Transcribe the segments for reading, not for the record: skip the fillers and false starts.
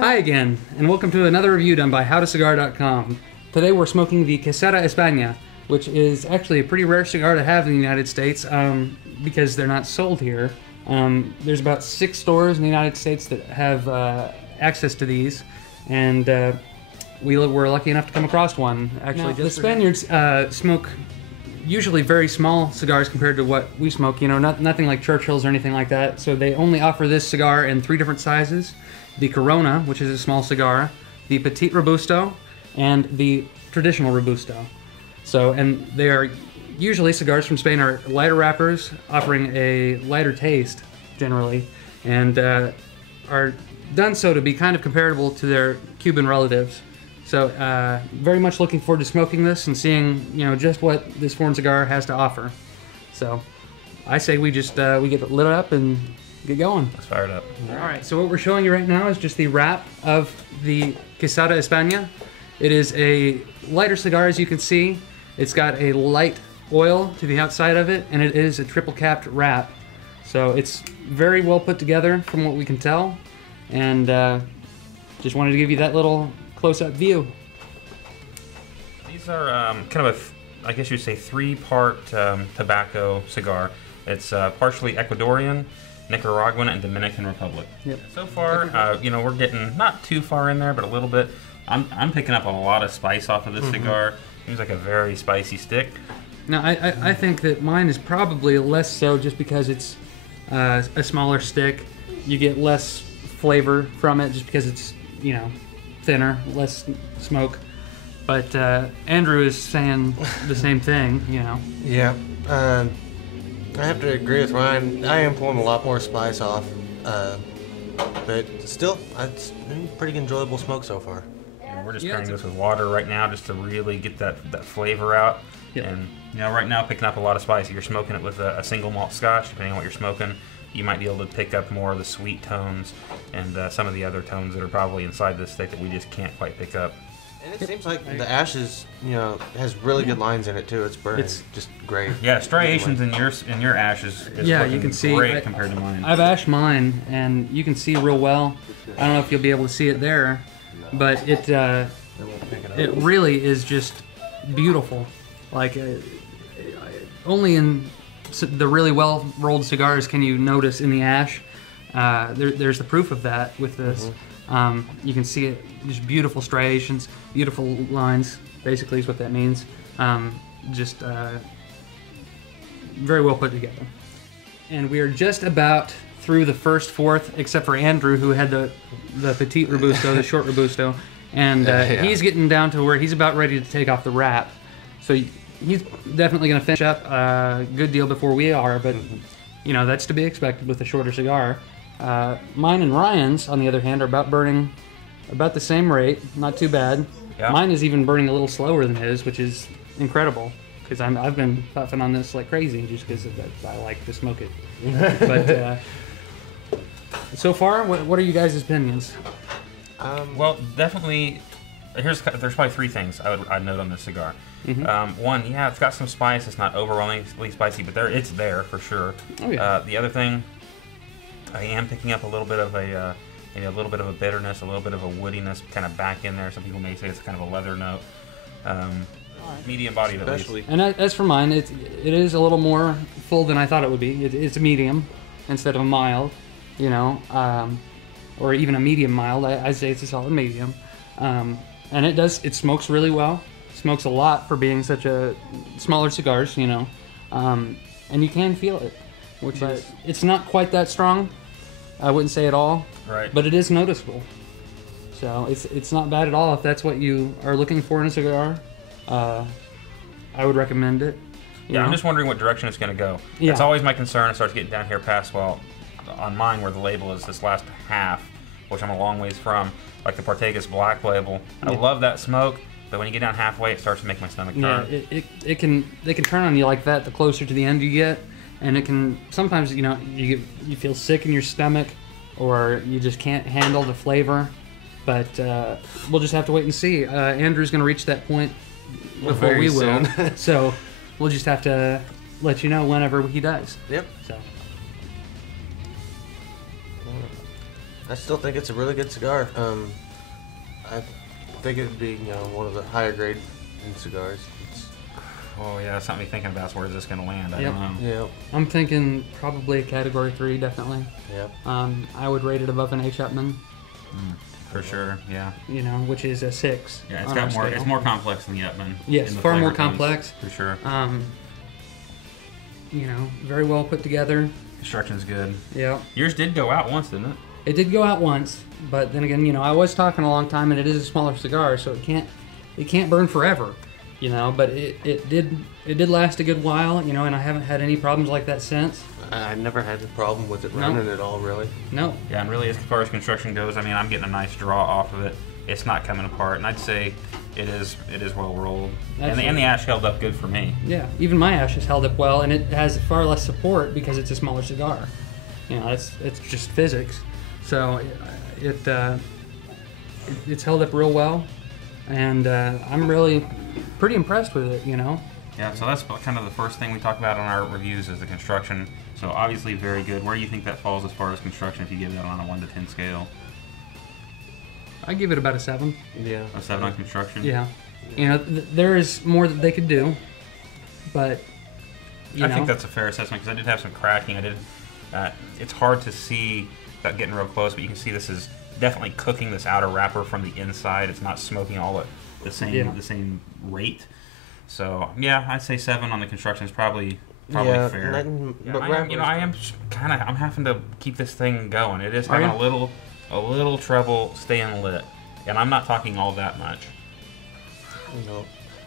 Hi again, and welcome to another review done by howtocigar.com. Today we're smoking the Quesada Espana, which is actually a pretty rare cigar to have in the United States because they're not sold here. There's about 6 stores in the United States that have access to these, and we were lucky enough to come across one. Actually, the Spaniards smoke usually very small cigars compared to what we smoke, you know, nothing like Churchill's or anything like that. So they only offer this cigar in 3 different sizes: the Corona, which is a small cigar, the Petite Robusto, and the traditional Robusto. So, and they are usually, cigars from Spain are lighter wrappers, offering a lighter taste generally, and are done so to be kind of comparable to their Cuban relatives. So, very much looking forward to smoking this and seeing, you know, just what this foreign cigar has to offer. So, I say we just we get it lit up and get going. Let's fire it up. All right. So what we're showing you right now is just the wrap of the Quesada Espana. It is a lighter cigar, as you can see. It's got a light oil to the outside of it, and it is a triple capped wrap. So it's very well put together from what we can tell, and just wanted to give you that little close-up view. These are kind of I guess you'd say 3-part tobacco cigar. It's partially Ecuadorian, Nicaraguan, and Dominican Republic. Yep. So far, you know, we're getting not too far in there, but a little bit. I'm picking up a lot of spice off of this cigar. Seems like a very spicy stick. Now, I think that mine is probably less so just because it's a smaller stick. You get less flavor from it just because it's, you know, thinner, less smoke. But Andrew is saying the same thing, you know. Yeah, I have to agree with Ryan. I am pulling a lot more spice off, but still, it's been pretty enjoyable smoke so far. And we're just pairing this with water right now just to really get that flavor out. Yep. And you know, right now picking up a lot of spice. If you're smoking it with a single malt Scotch, depending on what you're smoking, you might be able to pick up more of the sweet tones and some of the other tones that are probably inside this stick that we just can't quite pick up. And it seems like the ashes, you know, has really good lines in it too. It's burning just great. Yeah, striations in your ashes is yeah, you can see great compared to mine. I've ashed mine, and you can see real well. I don't know if you'll be able to see it there, but it really is just beautiful. Like only in the really well rolled cigars can you notice in the ash. There's the proof of that with this. You can see it, just beautiful striations, beautiful lines, basically is what that means. Just very well put together. And we are just about through the first fourth, except for Andrew, who had the Petite Robusto, the short Robusto, and he's getting down to where he's about ready to take off the wrap. So he's definitely going to finish up a good deal before we are, but you know, that's to be expected with a shorter cigar. Mine and Ryan's, on the other hand, are about burning about the same rate. Not too bad. Yeah. Mine is even burning a little slower than his, which is incredible, because I've been puffing on this like crazy just because I like to smoke it. But so far, what are you guys' opinions? Well, definitely, there's probably 3 things I'd note on this cigar. One, yeah, it's got some spice. It's not overwhelmingly spicy, but it's there for sure. Oh, yeah. The other thing, I am picking up a little bit of maybe a little bit of a bitterness, a little bit of a woodiness kind of back in there. Some people may say it's kind of a leather note. Medium bodied at least. And as for mine, it is a little more full than I thought it would be. It's a medium instead of a mild, you know, or even a medium mild. I'd say it's a solid medium. And it smokes really well. Smokes a lot for being such a smaller cigars, you know. And you can feel it. But it's not quite that strong. I wouldn't say at all. Right. But it is noticeable. So it's not bad at all if that's what you are looking for in a cigar. I would recommend it. Yeah, I'm just wondering what direction it's going to go. Yeah. That's always my concern. It starts getting down here past, well, on mine where the label is this last half, which I'm a long ways from, like the Partagas Black label. I love that smoke, but when you get down halfway, it starts to make my stomach turn. Yeah, they can turn on you like that the closer to the end you get. And it can sometimes, you know, you feel sick in your stomach, or you just can't handle the flavor. But we'll just have to wait and see. Andrew's going to reach that point before we will. So we'll just have to let you know whenever he does. Yep. So I still think it's a really good cigar. I think it'd be, one of the higher grade in cigars. Oh yeah, that's something thinking about. Where is this going to land? I don't know. Yeah. I'm thinking probably a category 3, definitely. Yep. I would rate it above an H. Upmann. For sure, yeah. Which is a 6. Yeah, it's got more. Scale. It's more complex than the Upmann. Yes, far more complex. For sure. Very well put together. Construction's good. Yeah. Yours did go out once, didn't it? It did go out once, but then again, I was talking a long time, and it is a smaller cigar, so it can't burn forever. But it did last a good while, and I haven't had any problems like that since. I never had a problem with it running at all, really. No. Yeah, and really, as far as construction goes, I mean, I'm getting a nice draw off of it. It's not coming apart, and I'd say it is well rolled. And the ash held up good for me. Yeah, even my ash has held up well, and it has far less support because it's a smaller cigar. It's just physics. So it's held up real well, and I'm really pretty impressed with it. Yeah, so that's kind of the first thing we talk about on our reviews is the construction. So obviously very good. Where do you think that falls as far as construction if you give that on a 1 to 10 scale? I give it about a 7. Yeah. A 7 on construction? Yeah. There is more that they could do, but I think that's a fair assessment because I did have some cracking. It's hard to see without getting real close, but you can see this is definitely cooking this outer wrapper from the inside. It's not smoking all at the same rate. So yeah, I'd say 7 on the construction is probably fair. I'm having to keep this thing going. It is having a little trouble staying lit, and I'm not talking all that much.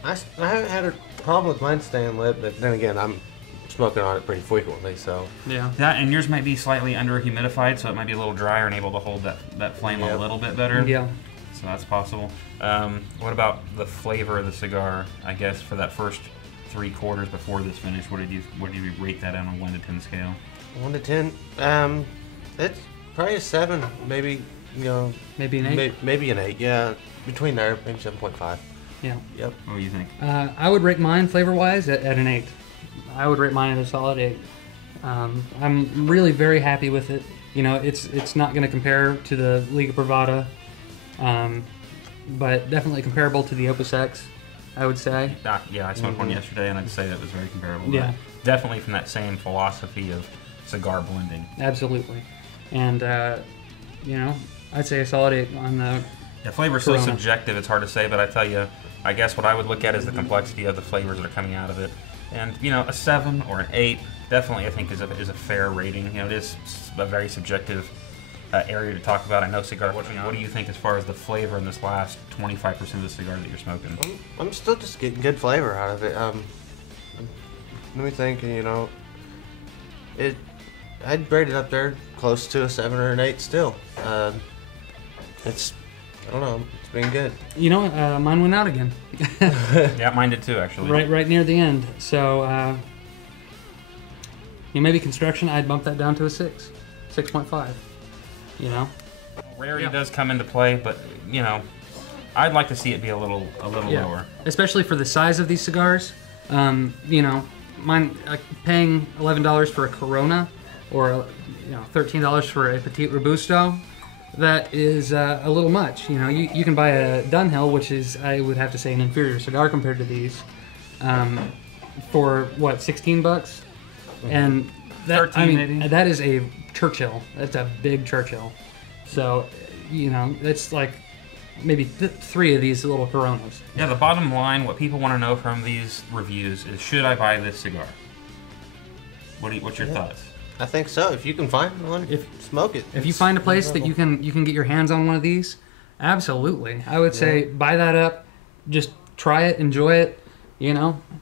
I haven't had a problem with mine staying lit, but then again, I'm smoking on it pretty frequently, so yeah. That and yours might be slightly under humidified, so it might be a little drier and able to hold that flame a little bit better. Yeah. So that's possible. What about the flavor of the cigar? I guess for that first 3 quarters before this finish, what did you rate that on a 1 to 10 scale? 1 to 10, it's probably a 7, maybe maybe an 8. Maybe an 8, yeah, between there, maybe 7.5. Yeah. Yep. What do you think? I would rate mine flavor-wise at an 8. I would rate mine at a solid 8. I'm really very happy with it. It's not going to compare to the Liga Privada, but definitely comparable to the Opus X, I would say. Yeah, I smoked one yesterday, and I'd say that was very comparable. Yeah. Definitely from that same philosophy of cigar blending. Absolutely. And, I'd say a solid 8 on the flavor is so subjective, it's hard to say, but I tell you, I guess what I would look at is the complexity of the flavors that are coming out of it. And, a 7 or an 8 definitely, I think, is a fair rating. It is a very subjective area to talk about. I know cigar. What do you think as far as the flavor in this last 25% of the cigar that you're smoking? I'm still just getting good flavor out of it. Let me think, I'd rate it up there close to a 7 or an 8 still. I don't know, it's been good. Mine went out again. Yeah, mine did too, actually. Right near the end. So, maybe construction, I'd bump that down to a 6, 6.5. Rarity does come into play, but I'd like to see it be a little lower, especially for the size of these cigars. Mine paying $11 for a Corona, or $13 for a Petit Robusto. That is a little much. You can buy a Dunhill, which is, I would have to say, an inferior cigar compared to these, for what, $16? And that, 13 maybe. That is a Churchill. That's a big Churchill. So, that's like maybe 3 of these little Coronas. Yeah, the bottom line, what people want to know from these reviews is, should I buy this cigar? What's your thoughts? I think so. If you can find one, smoke it. If you find a place that you can get your hands on one of these, absolutely. I would say buy that up, just try it, enjoy it.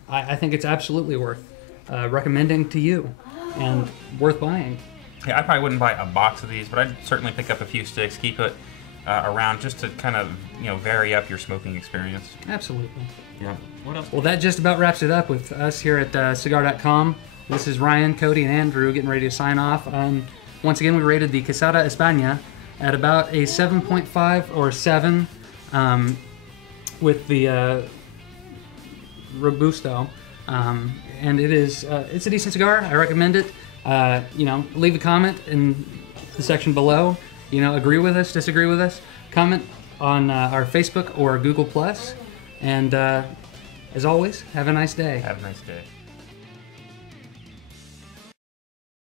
I think it's absolutely worth recommending to you and worth buying. Yeah, I probably wouldn't buy a box of these, but I'd certainly pick up a few sticks, keep it around just to kind of vary up your smoking experience. Absolutely. Yeah. What else? Well, that just about wraps it up with us here at Cigar.com. This is Ryan, Cody, and Andrew getting ready to sign off. Once again, we rated the Quesada Espana at about a 7.5 or 7 with the Robusto. And it's a decent cigar. I recommend it. Leave a comment in the section below agree with us, disagree with us, comment on our Facebook or Google+. And as always, have a nice day. Have a nice day.